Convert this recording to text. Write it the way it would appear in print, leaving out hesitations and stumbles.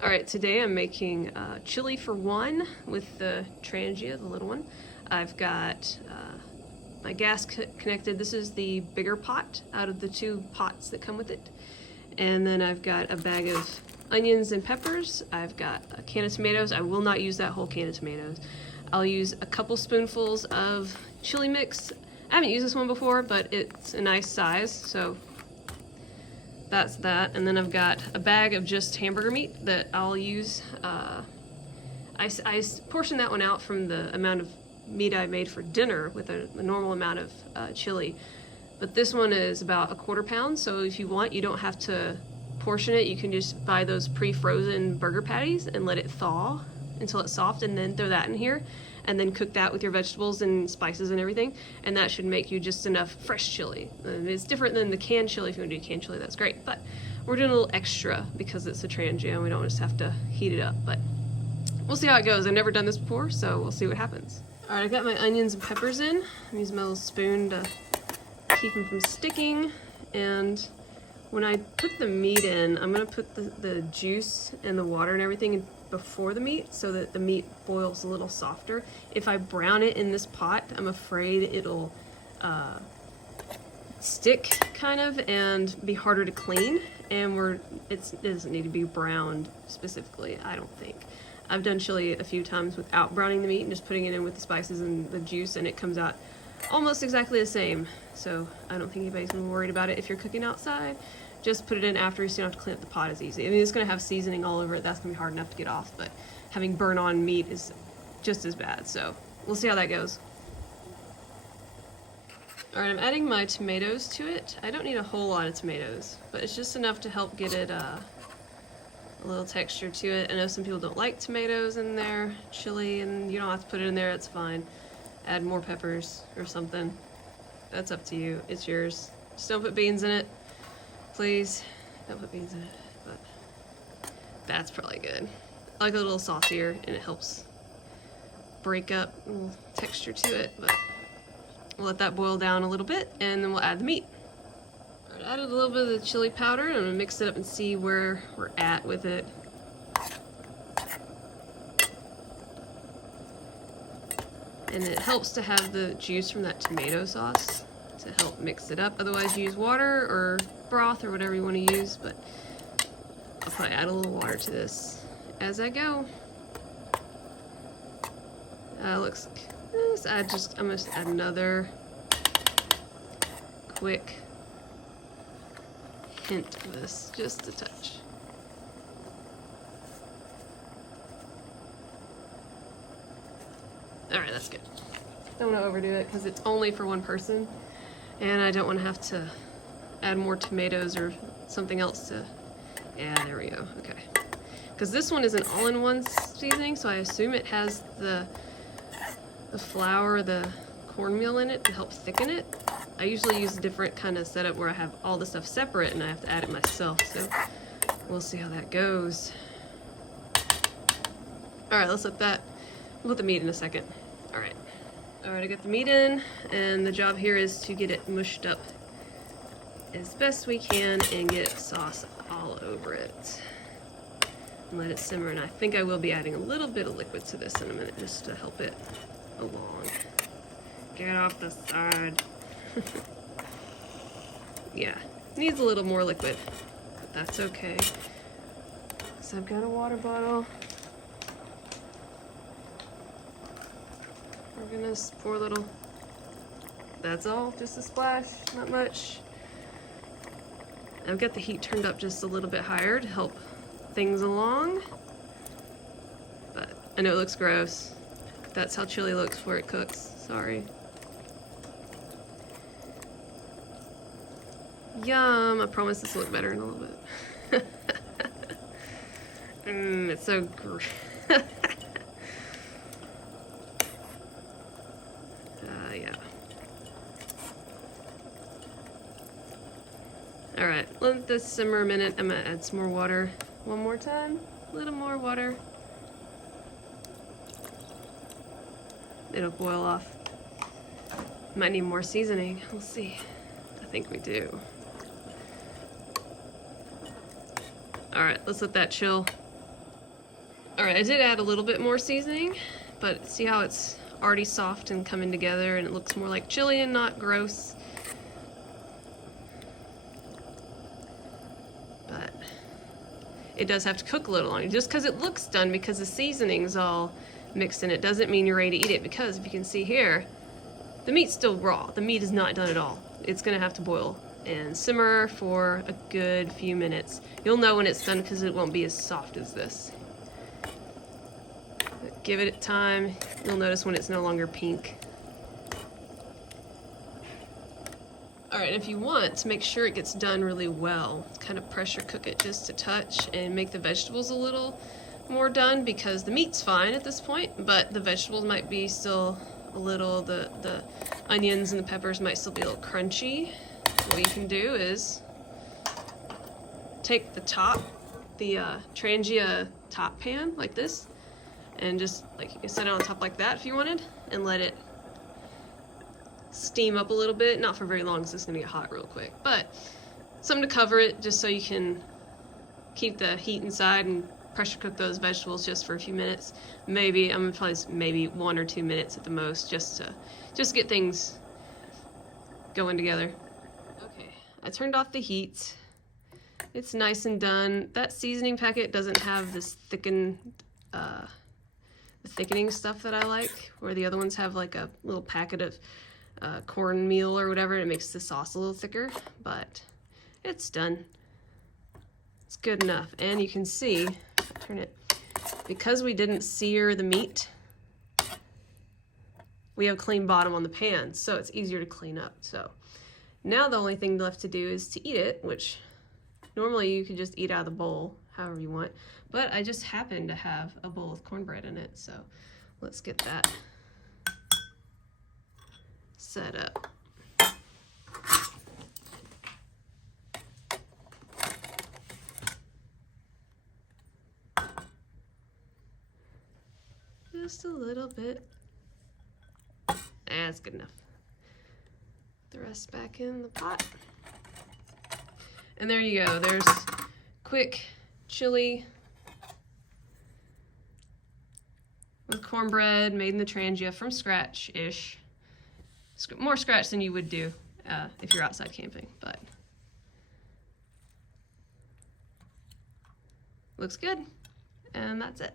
Alright, today I'm making chili for one with the Trangia, the little one. I've got my gas connected. This is the bigger pot out of the two pots that come with it. And then I've got a bag of onions and peppers. I've got a can of tomatoes. I will not use that whole can of tomatoes. I'll use a couple spoonfuls of chili mix. I haven't used this one before, but it's a nice size, so that's that. And then I've got a bag of just hamburger meat that I'll use. I portioned that one out from the amount of meat I made for dinner with a normal amount of chili. But this one is about 1/4 pound, so if you want, you don't have to portion it. You can just buy those pre-frozen burger patties and let it thaw until it's soft, and then throw that in here, and then cook that with your vegetables and spices and everything, and that should make you just enough fresh chili. And it's different than the canned chili. If you want to do canned chili, that's great, but we're doing a little extra because it's a Trangia and we don't just have to heat it up. But we'll see how it goes. I've never done this before, so we'll see what happens. All right, I got my onions and peppers in. I'm using my little spoon to keep them from sticking. And when I put the meat in, I'm gonna put the juice and the water and everything in before the meat so that the meat boils a little softer. If I brown it in this pot, I'm afraid it'll stick kind of and be harder to clean, and it doesn't need to be browned specifically, I don't think. I've done chili a few times without browning the meat and just putting it in with the spices and the juice, and it comes out almost exactly the same. So I don't think anybody's gonna be worried about it if you're cooking outside. Just put it in after, so you don't have to clean up the pot as easy. I mean, it's gonna have seasoning all over it. That's gonna be hard enough to get off, but having burn on meat is just as bad. So we'll see how that goes. All right, I'm adding my tomatoes to it. I don't need a whole lot of tomatoes, but it's just enough to help get it a little texture to it. I know some people don't like tomatoes in their chili, and you don't have to put it in there, it's fine. Add more peppers or something. That's up to you, it's yours. Just don't put beans in it. Please, don't put beans in it, but that's probably good. I like it a little saucier, and it helps break up a little texture to it, but we'll let that boil down a little bit, and then we'll add the meat. All right, I added a little bit of the chili powder, and I'm gonna mix it up and see where we're at with it. And it helps to have the juice from that tomato sauce to help mix it up. Otherwise, use water or broth or whatever you want to use, but I'll probably add a little water to this as I go. Looks good. I'm gonna add another quick hint of this, just a touch. All right, that's good. Don't want to overdo it because it's only for one person, and I don't want to have to add more tomatoes or something else to, yeah, there we go, okay. Because this one is an all-in-one seasoning, so I assume it has the flour, the cornmeal in it to help thicken it. I usually use a different kind of setup where I have all the stuff separate and I have to add it myself, so we'll see how that goes. All right, let's let that, we'll put the meat in a second. All right, I got the meat in, and the job here is to get it mushed up as best we can and get sauce all over it. And let it simmer, and I think I will be adding a little bit of liquid to this in a minute just to help it along. Get off the side. Yeah, needs a little more liquid, but that's okay. So I've got a water bottle. We're gonna pour a little, that's all, just a splash, not much. I've got the heat turned up just a little bit higher to help things along, but I know it looks gross. That's how chili looks before it cooks, sorry. Yum, I promise this will look better in a little bit. It's so gross. Yeah. All right, let this simmer a minute. I'm gonna add some more water. One more time, a little more water. It'll boil off. Might need more seasoning, we'll see. I think we do. All right, let's let that chill. Alright, I did add a little bit more seasoning, but see how it's already soft and coming together and it looks more like chili and not gross. But it does have to cook a little longer. Just because it looks done, because the seasoning's all mixed in, it doesn't mean you're ready to eat it, because if you can see here, the meat's still raw. The meat is not done at all. It's gonna have to boil and simmer for a good few minutes. You'll know when it's done because it won't be as soft as this. But give it time. You'll notice when it's no longer pink. Alright, if you want to make sure it gets done really well, kind of pressure cook it just a touch and make the vegetables a little more done, because the meat's fine at this point, but the vegetables might be still a little, the onions and the peppers might still be a little crunchy. What you can do is take the top, the Trangia top pan like this, and just like you can set it on top like that if you wanted, and let it steam up a little bit, not for very long because it's gonna get hot real quick, but something to cover it just so you can keep the heat inside and pressure cook those vegetables just for a few minutes. Maybe I'm gonna probably maybe 1 or 2 minutes at the most, just to get things going together. Okay, I turned off the heat. It's nice and done. That seasoning packet doesn't have this thickening stuff that I like, where the other ones have like a little packet of cornmeal or whatever, and it makes the sauce a little thicker, but it's done. It's good enough. And you can see, turn it, because we didn't sear the meat, we have a clean bottom on the pan, so it's easier to clean up. So now the only thing left to do is to eat it, which normally you could just eat out of the bowl however you want, but I just happen to have a bowl with cornbread in it, so let's get that set up. Just a little bit. That's good enough. The rest back in the pot. And there you go. There's quick chili with cornbread made in the Trangia from scratch-ish. More scratch than you would do if you're outside camping, but looks good. And that's it.